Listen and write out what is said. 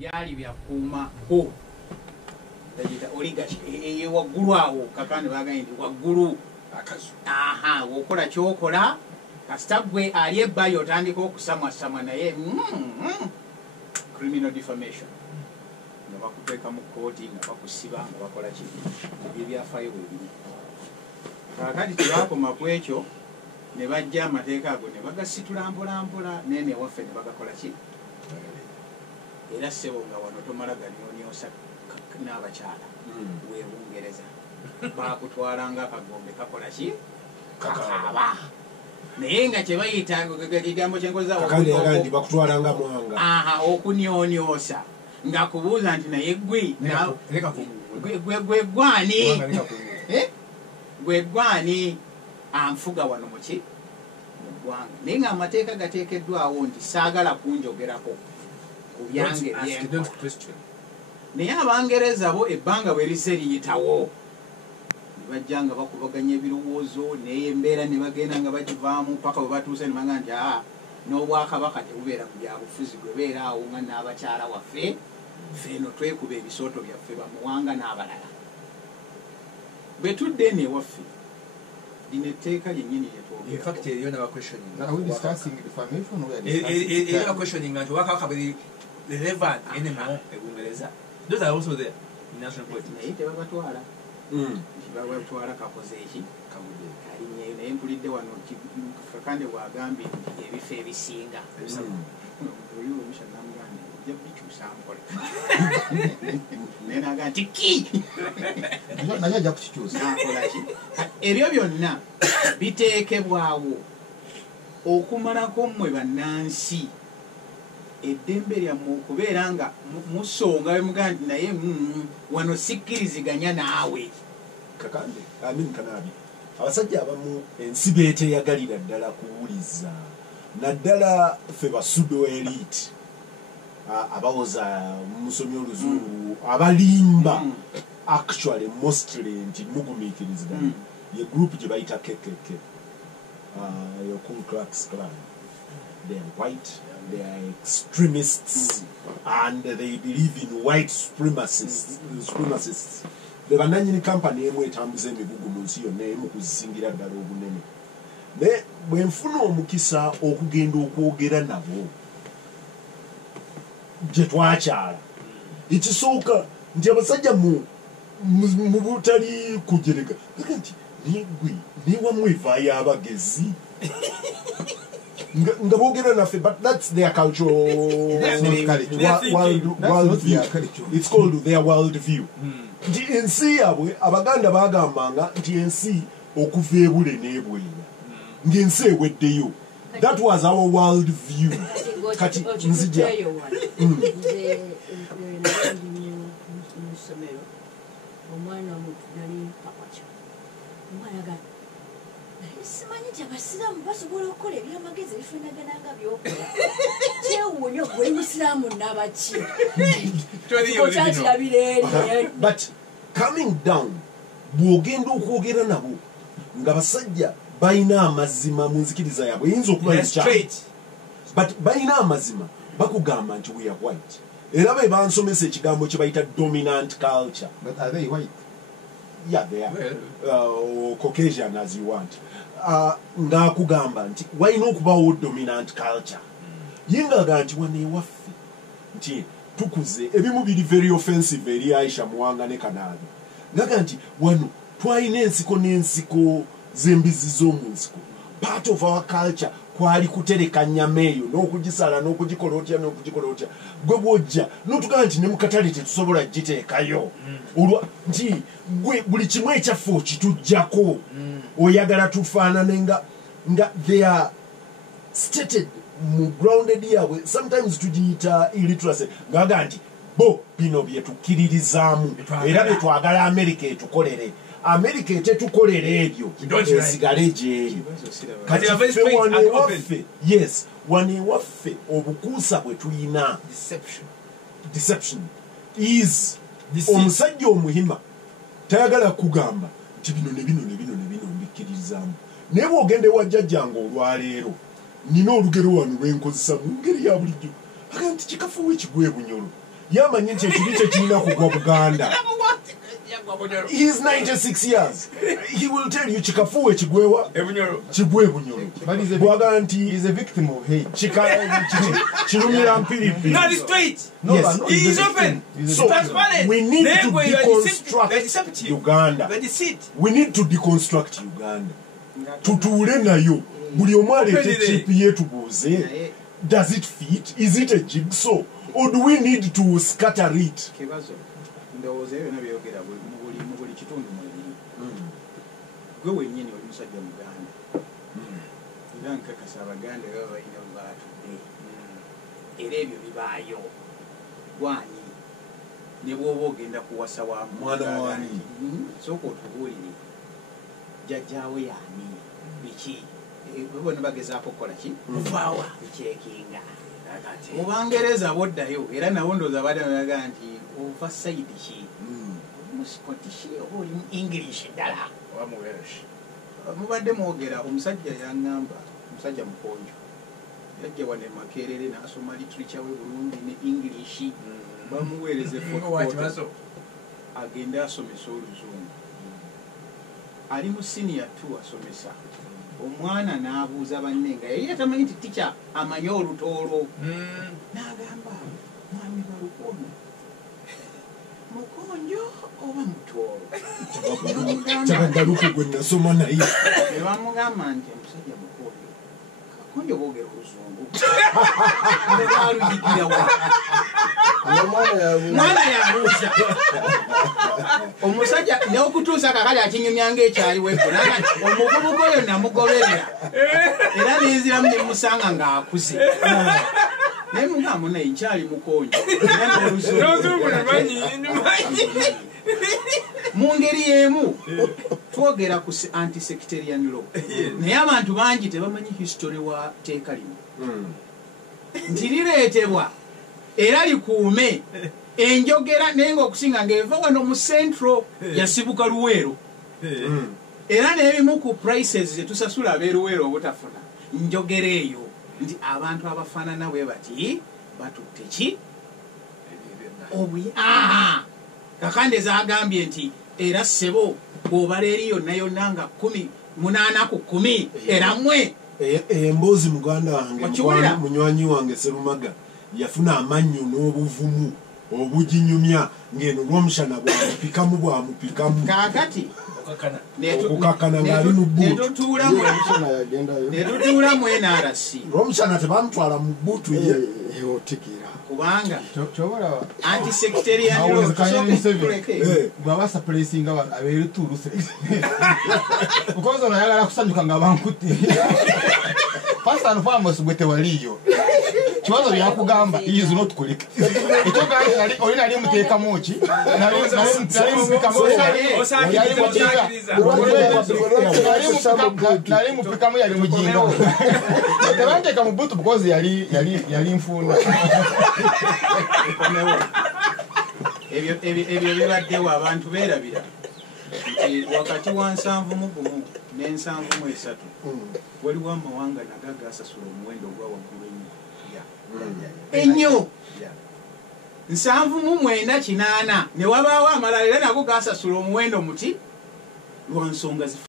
byali byakuuma bo dajita oligarchy waggulu awo kakandi bagambye nti waggulu akazu wokola kyokola kasita gwe ali ebbali otandika okusamwasamwa naye criminal defamation nga bakuteeka mu kooti nga bakusiba nga bakola ki ebyo byafaayo bwe biri kakati tebakoma ku ekyo ne bajja amateeka ago ne bagasitula mpolampola nene waffe ne bagakola ki era ssebo nga wano tomala ganyonyosa n'abakyala we Bungereza bakutwalanga akagombe kakola ki kakaaba naye nga kyebayita ekigambo kyenkozaaandi bakutwalanga mwanga okunyonyosa nga kubuuza nti naye gwe gwani anfuga wano muki mu ggwanga naye nga amateeka gateekeddwawo nti saagala kunjogerako ku byange naye Abangereza bo ebbanga bwe lise liyitawo bajja nga bakubaganya ebirowoozo naye embeera ne bagenda nga bagivaamu paka bwe batuuse ne baga nti n'obwakabaka tebubeera mu byabufuzi bwebeera awo nga n'abakyala waffe ffeeno twekuba ebisooto byaffe bamuwanga n'abalala bwe tudde eno ewaffe lino etteeka lyennyini naye tebabatwala babatwala kakoze eki kalinyeyo naye mpulidde wano kakande bwagambye nti ebifo ebisinga oli omusha namugambye ojja kubikyusa mpole naye naga nti ki naye ajja kukikyusa nakolaki ebyo byonna biteekebwawo okumalako mmwe bannansi eddembe lyammwe okubeera nga musonga bemugaa nti naye wano sikkiriziganya naawe kakande kanabi abasajja abamu ensi beeteyagalira ddala kuwuliza naddala ffe basudo elite abawoza musomi oluzungu abalimba actually mostly nti mugumiikiriziddala ye group gye bayita KKK yo Ku Klux Klan. They are white, they are extremists, and they believe in white supremacists. The bananyini company emu etambuza emigugu mu nsi yonna emu kuzisingira ddala obunene. Naye bwe nfuna omukisa okugenda okwogera nabo gye twakyala ekisooka nti abasajja mu butali kujereka aga nti negwe newamu evaayo abagezi nga boogera naffe, but that's their cultural world view. It's called their world view. Nti ensi yaabwe abaganda bagambanga nti ensi okuva ebule n'ebwenya ng'ensi eweddeyo. That was our world view. Kati nzija omwana omuntu nali pakwaca omwana ga simanyi nti abasiraamu basobola okukola ebyamagezi bifaanagananga byokola kyewuunyo gwe musiraamu nabaki okyakirabira eri. But coming down bw'ogenda okwogera nabo nga basajja balina amazima mu nzikiriza yaabwe eyinza okuba but balina amazima bakugamba nti we are white era be bansomesa ekigambo kye bayita dominant culture. But are they white? Yeah, they are. Caucasian as you want. Ng'akugamba nti walina okubaawo dominant culture. Ye ng'aga nti wano ewaffe nti tukuze ebimu biri very offensive eri Aisha Muwanga ne Kanaabi. Ng'aga nti wano twalina ensiko n'ensiko z'embizi z'omu nsiko. Part of our culture kwali kutereka nnyama eyo n'okugisala n'okugikola otya n'okugikola otya gwe bw'ojja n'otugamba nti ne mu katale tetusobola giteekayo olwa nti gwe buli kimu ekyaffe okituggyako oyagala tufaanane nga they are stated mu grounded yaabwe. Sometimes tugiyita illiteracy ng'aga nti bo bino bye tukkiririzaamu era bye twagala America etukolere. America etetukolera ebyo esigale gy'eyo. Kati ffe wano ewaffe, yes, wano ewaffe obukuusa bwe tulina deception is omusajja omuhima tayagala kugamba nti bino ne bino ne bino ne bino mbikkiririzaamu. Naye bw'ogenda ewa jjajjange olwaleero nina olugero wano lwenkozesa mu ngeri ya bulijjo aga nti kikafuwe ekigwe bunyolo yamanyi nti ekibi kye kirina kugwa Buganda. He is 96 years. He will tell you chikafuwe chigwewa chigwe bunyoro. Bwaga nti He is a victim of hate. chirumira mpiripi. Not straight. No, Yes. but no, He he's is a victim. open. He's a So victim. Transparent. we need to Then when you are deconstruct deceptive. Uganda. The deceit. We need to deconstruct Uganda. Tutuule nayo. Buli omu aleete chip ye tubuuze. Does it fit? Is it a jigsaw? Or do we need to scatter it? Kibazo ndowooza ebyo byonna byogera mu buli kitundu mwebiri. Gwe wennyini oli musajja Muganda. Era nkakasa Abaganda baba balina bwe baatudde. Era ebyo bibaayo. Gwani ne bw'oba ogenda kuwasa wa Mwana wani. Sooka otubuulire jjajjaawe yaani biki bonna bagezaako kukola ki kuvaawa ekyekinga mu Bangereza boddayo era nawo ndowooza badde baga nti ova sayidi ki mu Scottish oba oli mu English ddala mubadde mwogera omusajja yaŋŋamba omusajja mukonjo yajja wano e Makerere n'asoma literature we bulungi ne English bamuweereza foto agende asomesa Oluzungu ali mu senior 2 asomesa omwana n'abuuza banne nga yeye tamanyi nti tica amanyi Olutoolo n'agamba mwami Balukono mukonjo oba mutoolo Kyagaluku gwe nasoma naye. ne bamugamba nti omusajja mukonjo kakonjo boogera Oluzungu nebaluyigira wa mwana yabuuza omusajja n'okutuusa kakali akinyumyanga ekyaliwo ekkolanga omuvubuka oyo namugoberera era nenziramu nemusanga ng'akuze naye mugamba naye nkyali mukonjo era n'Oluzungu mu ngeri y'emu twogera ku anti-sectarian law naye abantu bangi tebamanyi history wa teeka lino nti lireetebwa era likuume enjogera naye ng'okusinga ng'eva wano mu central yasibuka Luweero era n'ebimu ku prices zetusasula ab'eruweero obutafuna njogera eyo nti abantu abafaanana bwe bati batutte ki kakande zagambye nti era ssebo bw'obala eri yonna yonna nga 8 ku 10 era mmwe Emboozi muganda wange Okiwulira? munywanyi wange Serumaga yafuna amannyo n'obuvumu obuginyumya ng'eno n'omushana bwamupikamu kaakati okukakana ng'ali mu bbuutu. netutuula mu NRC Olw'omushana tebamutwala mu bbuutu ye. kubanga Chobola anti-sectarian law bwabasa placinga abantu aberuturuse because onayagala kusanyuka nga bankutte first and foremost bwe tewaliyo kibazo byakugamba he is not correct ekyo gali olina ali muteekamu ki nali mupikamu yali mujinga tebanteeka mu butu because yali nfunda ebyo bibaddewo abantu beerabira nti wakati wa 7 mu 1 ne 7 mu 3 waliwo amawanga naga gasasula omuwendo ogwa waggulu ennyo 7 mu 9 8 ne wabaawo amalala era nago gasasula omuwendo muti lwa nsonga